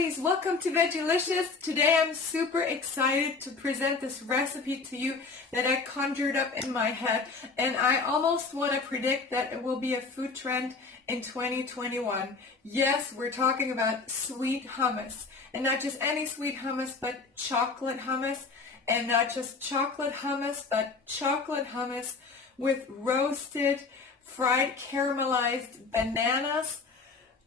lovelies, welcome to Vegalicious. Today I'm super excited to present this recipe to you that I conjured up in my head, and I almost want to predict that it will be a food trend in 2021. Yes, we're talking about sweet hummus, and not just any sweet hummus, but chocolate hummus, and not just chocolate hummus, but chocolate hummus with roasted, fried, caramelized bananas,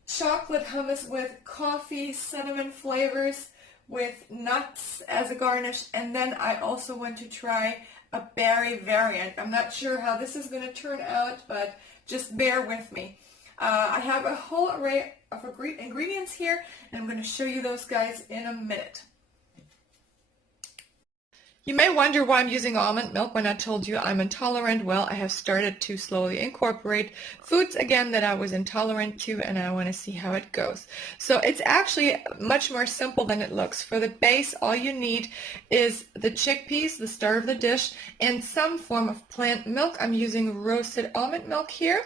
chocolate hummus with coffee, cinnamon flavors, with nuts as a garnish, and then I also want to try a berry variant. I'm not sure how this is going to turn out, but just bear with me. I have a whole array of ingredients here, and I'm going to show you those guys in a minute. You may wonder why I'm using almond milk when I told you I'm intolerant. Well, I have started to slowly incorporate foods again that I was intolerant to, and I want to see how it goes. So it's actually much more simple than it looks. For the base, all you need is the chickpeas, the star of the dish, and some form of plant milk. I'm using roasted almond milk here.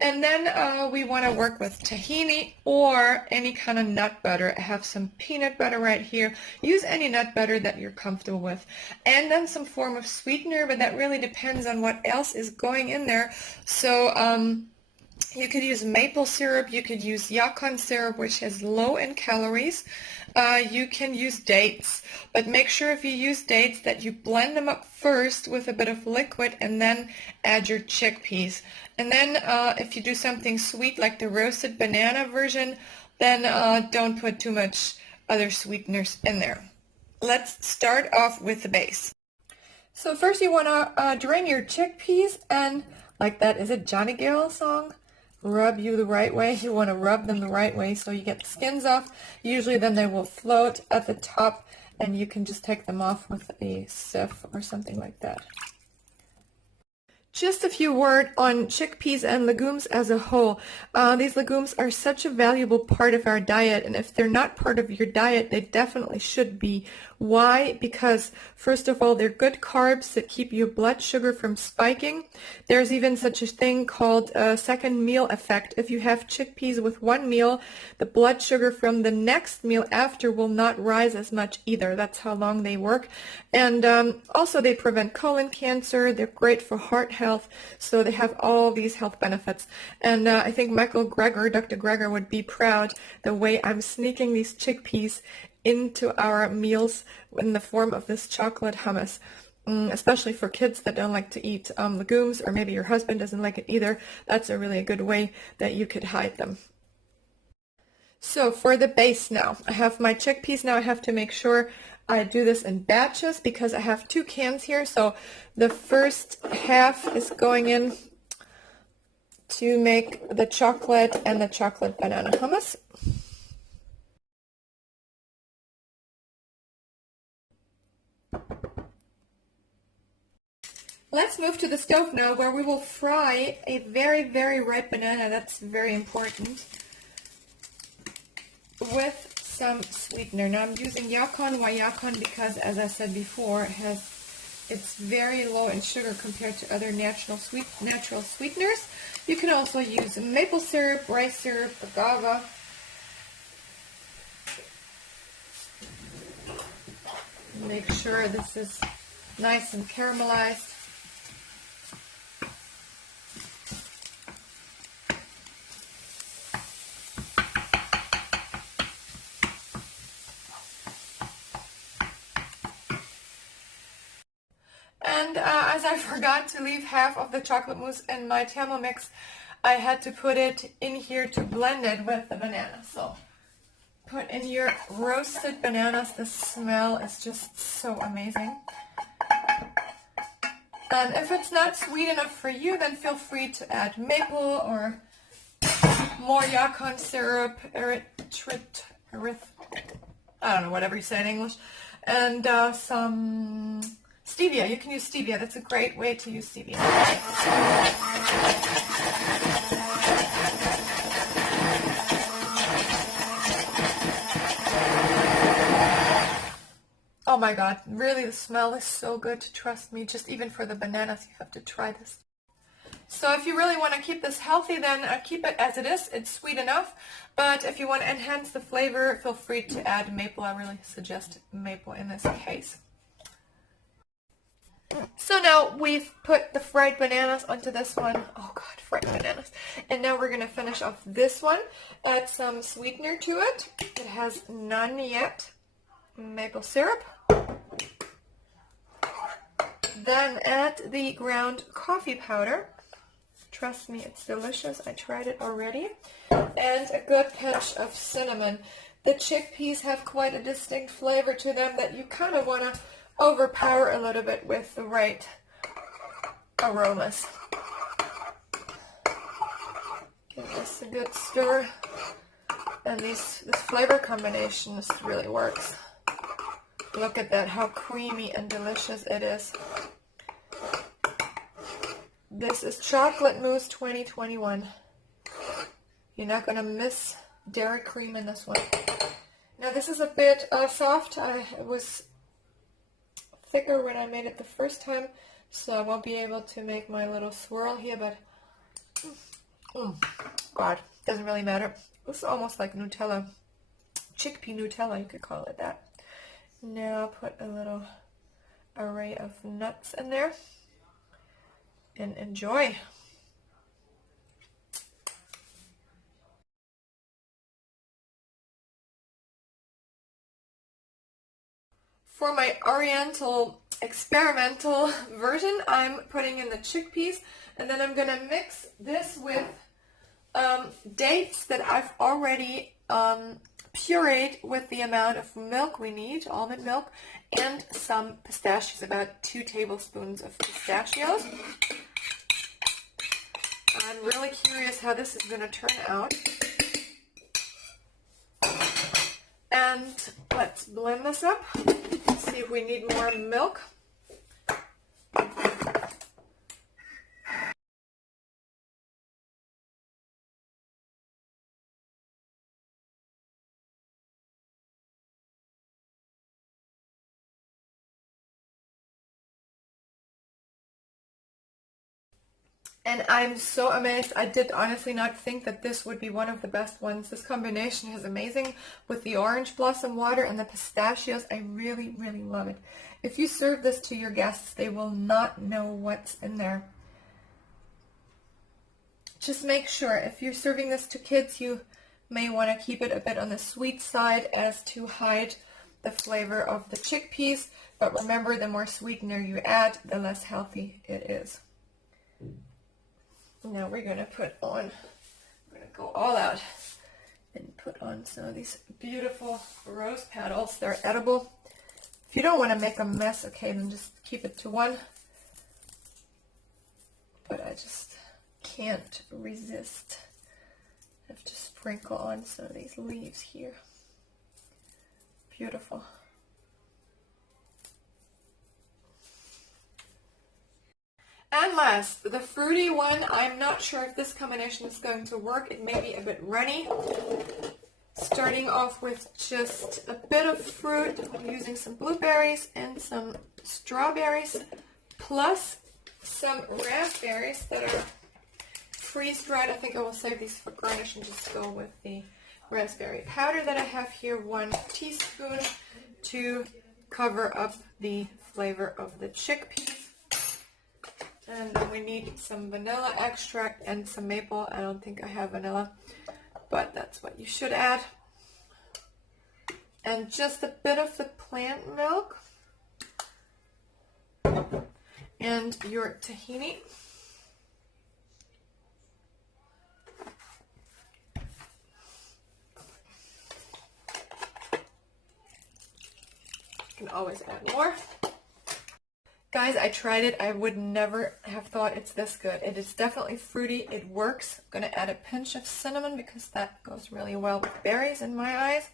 And then we want to work with tahini or any kind of nut butter. I have some peanut butter right here. Use any nut butter that you're comfortable with. And then some form of sweetener, but that really depends on what else is going in there. So you could use maple syrup, you could use yacon syrup, which is low in calories. You can use dates, but make sure if you use dates that you blend them up first with a bit of liquid and then add your chickpeas. And then if you do something sweet like the roasted banana version, then don't put too much other sweeteners in there. Let's start off with the base. So first you want to drain your chickpeas, and like that is a Johnny Gill song, rub you the right way. You want to rub them the right way so you get the skins off. Usually then they will float at the top, and you can just take them off with a sieve or something like that. Just a few words on chickpeas and legumes as a whole. These legumes are such a valuable part of our diet, and if they're not part of your diet, they definitely should be. Why? Because first of all, they're good carbs that keep your blood sugar from spiking. There's even such a thing called a second meal effect. If you have chickpeas with one meal, the blood sugar from the next meal after will not rise as much either. That's how long they work. And also they prevent colon cancer. They're great for heart health. So they have all these health benefits. And I think Dr. Greger would be proud the way I'm sneaking these chickpeas into our meals in the form of this chocolate hummus, especially for kids that don't like to eat legumes, or maybe your husband doesn't like it either. That's a really good way that you could hide them. So for the base now, I have my chickpeas. Now I have to make sure I do this in batches because I have 2 cans here. So the first half is going in to make the chocolate and the chocolate banana hummus. Let's move to the stove now, where we will fry a very, very ripe banana. That's very important. With some sweetener. Now I'm using yacon. Why yacon? Because, as I said before, it's very low in sugar compared to other natural sweeteners. You can also use maple syrup, rice syrup, agave. Make sure this is nice and caramelized. And as I forgot to leave half of the chocolate mousse in my Thermomix, I had to put it in here to blend it with the banana. So put in your roasted bananas. The smell is just so amazing. And if it's not sweet enough for you, then feel free to add maple or more yacon syrup, I don't know, whatever you say in English, and some stevia. You can use stevia. That's a great way to use stevia. Oh my God, really the smell is so good. Trust me, just even for the bananas, you have to try this. So if you really want to keep this healthy, then keep it as it is. It's sweet enough. But if you want to enhance the flavor, feel free to add maple. I really suggest maple in this case. So now we've put the fried bananas onto this one. Oh God, fried bananas. And now we're going to finish off this one. Add some sweetener to it. It has none yet. Maple syrup. Then add the ground coffee powder. Trust me, it's delicious. I tried it already. And a good pinch of cinnamon. The chickpeas have quite a distinct flavor to them that you kind of want to overpower a little bit with the right aromas. Give this a good stir. And this flavor combination just really works. Look at that, how creamy and delicious it is. This is Chocolate Mousse 2021. You're not going to miss dairy cream in this one. Now this is a bit soft. It was thicker when I made it the first time, so I won't be able to make my little swirl here, but God, doesn't really matter. It's almost like Nutella, chickpea Nutella, you could call it that. Now I'll put a little array of nuts in there and enjoy. For my Oriental experimental version, I'm putting in the chickpeas, and then I'm going to mix this with dates that I've already pureed with the amount of milk we need, almond milk, and some pistachios, about 2 tablespoons of pistachios. I'm really curious how this is going to turn out. And let's blend this up. See if we need more milk. And I'm so amazed. I did honestly not think that this would be one of the best ones. This combination is amazing with the orange blossom water and the pistachios. I really, really love it. If you serve this to your guests, they will not know what's in there. Just make sure, if you're serving this to kids, you may want to keep it a bit on the sweet side as to hide the flavor of the chickpeas. But remember, the more sweetener you add, the less healthy it is. Now we're going to go all out and put on some of these beautiful rose petals. They're edible. If you don't want to make a mess, okay, then just keep it to one. But I just can't resist. I have to sprinkle on some of these leaves here. Beautiful. And last, the fruity one. I'm not sure if this combination is going to work. It may be a bit runny. Starting off with just a bit of fruit. I'm using some blueberries and some strawberries, plus some raspberries that are freeze-dried. I think I will save these for garnish and just go with the raspberry powder that I have here, 1 teaspoon, to cover up the flavor of the chickpeas. And then we need some vanilla extract and some maple. I don't think I have vanilla, but that's what you should add. And just a bit of the plant milk. And your tahini. You can always add more. Guys, I tried it. I would never have thought it's this good. It is definitely fruity. It works. I'm going to add a pinch of cinnamon because that goes really well with berries in my eyes.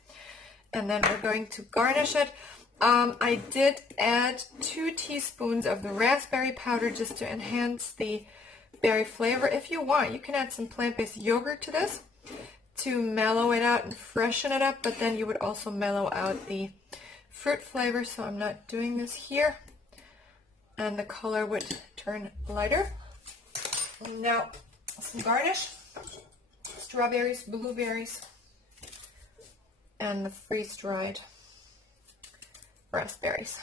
And then we're going to garnish it. I did add 2 teaspoons of the raspberry powder just to enhance the berry flavor. If you want, you can add some plant-based yogurt to this to mellow it out and freshen it up, but then you would also mellow out the fruit flavor, so I'm not doing this here. And the color would turn lighter. And now some garnish, strawberries, blueberries, and the freeze-dried raspberries.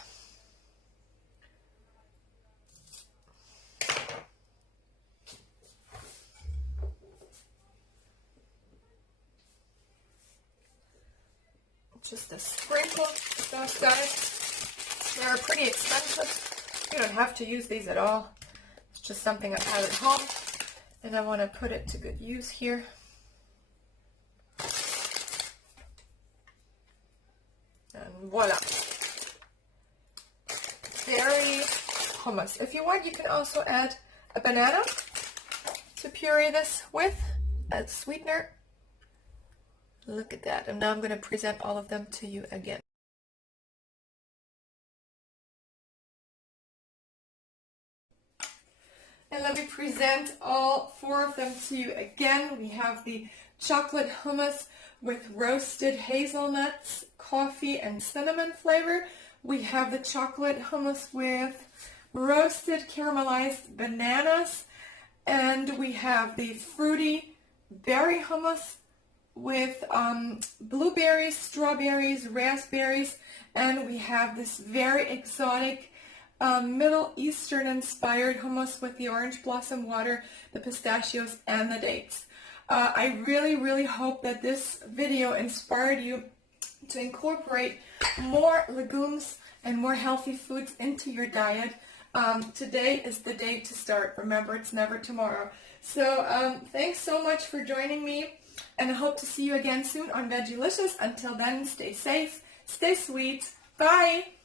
Just a sprinkle of those guys. They're pretty expensive. You don't have to use these at all. It's just something I have at home, and I want to put it to good use here. And voila. Dairy hummus. If you want, you can also add a banana to puree this with as sweetener. Look at that. And now I'm going to present all of them to you again. And let me present all 4 of them to you again. We have the chocolate hummus with roasted hazelnuts, coffee, and cinnamon flavor. We have the chocolate hummus with roasted caramelized bananas. And we have the fruity berry hummus with blueberries, strawberries, raspberries, and we have this very exotic Middle Eastern inspired hummus with the orange blossom water, the pistachios, and the dates. I really hope that this video inspired you to incorporate more legumes and more healthy foods into your diet. Today is the day to start. Remember, it's never tomorrow. So thanks so much for joining me, and I hope to see you again soon on Vegelicious. Until then, stay safe, stay sweet. Bye!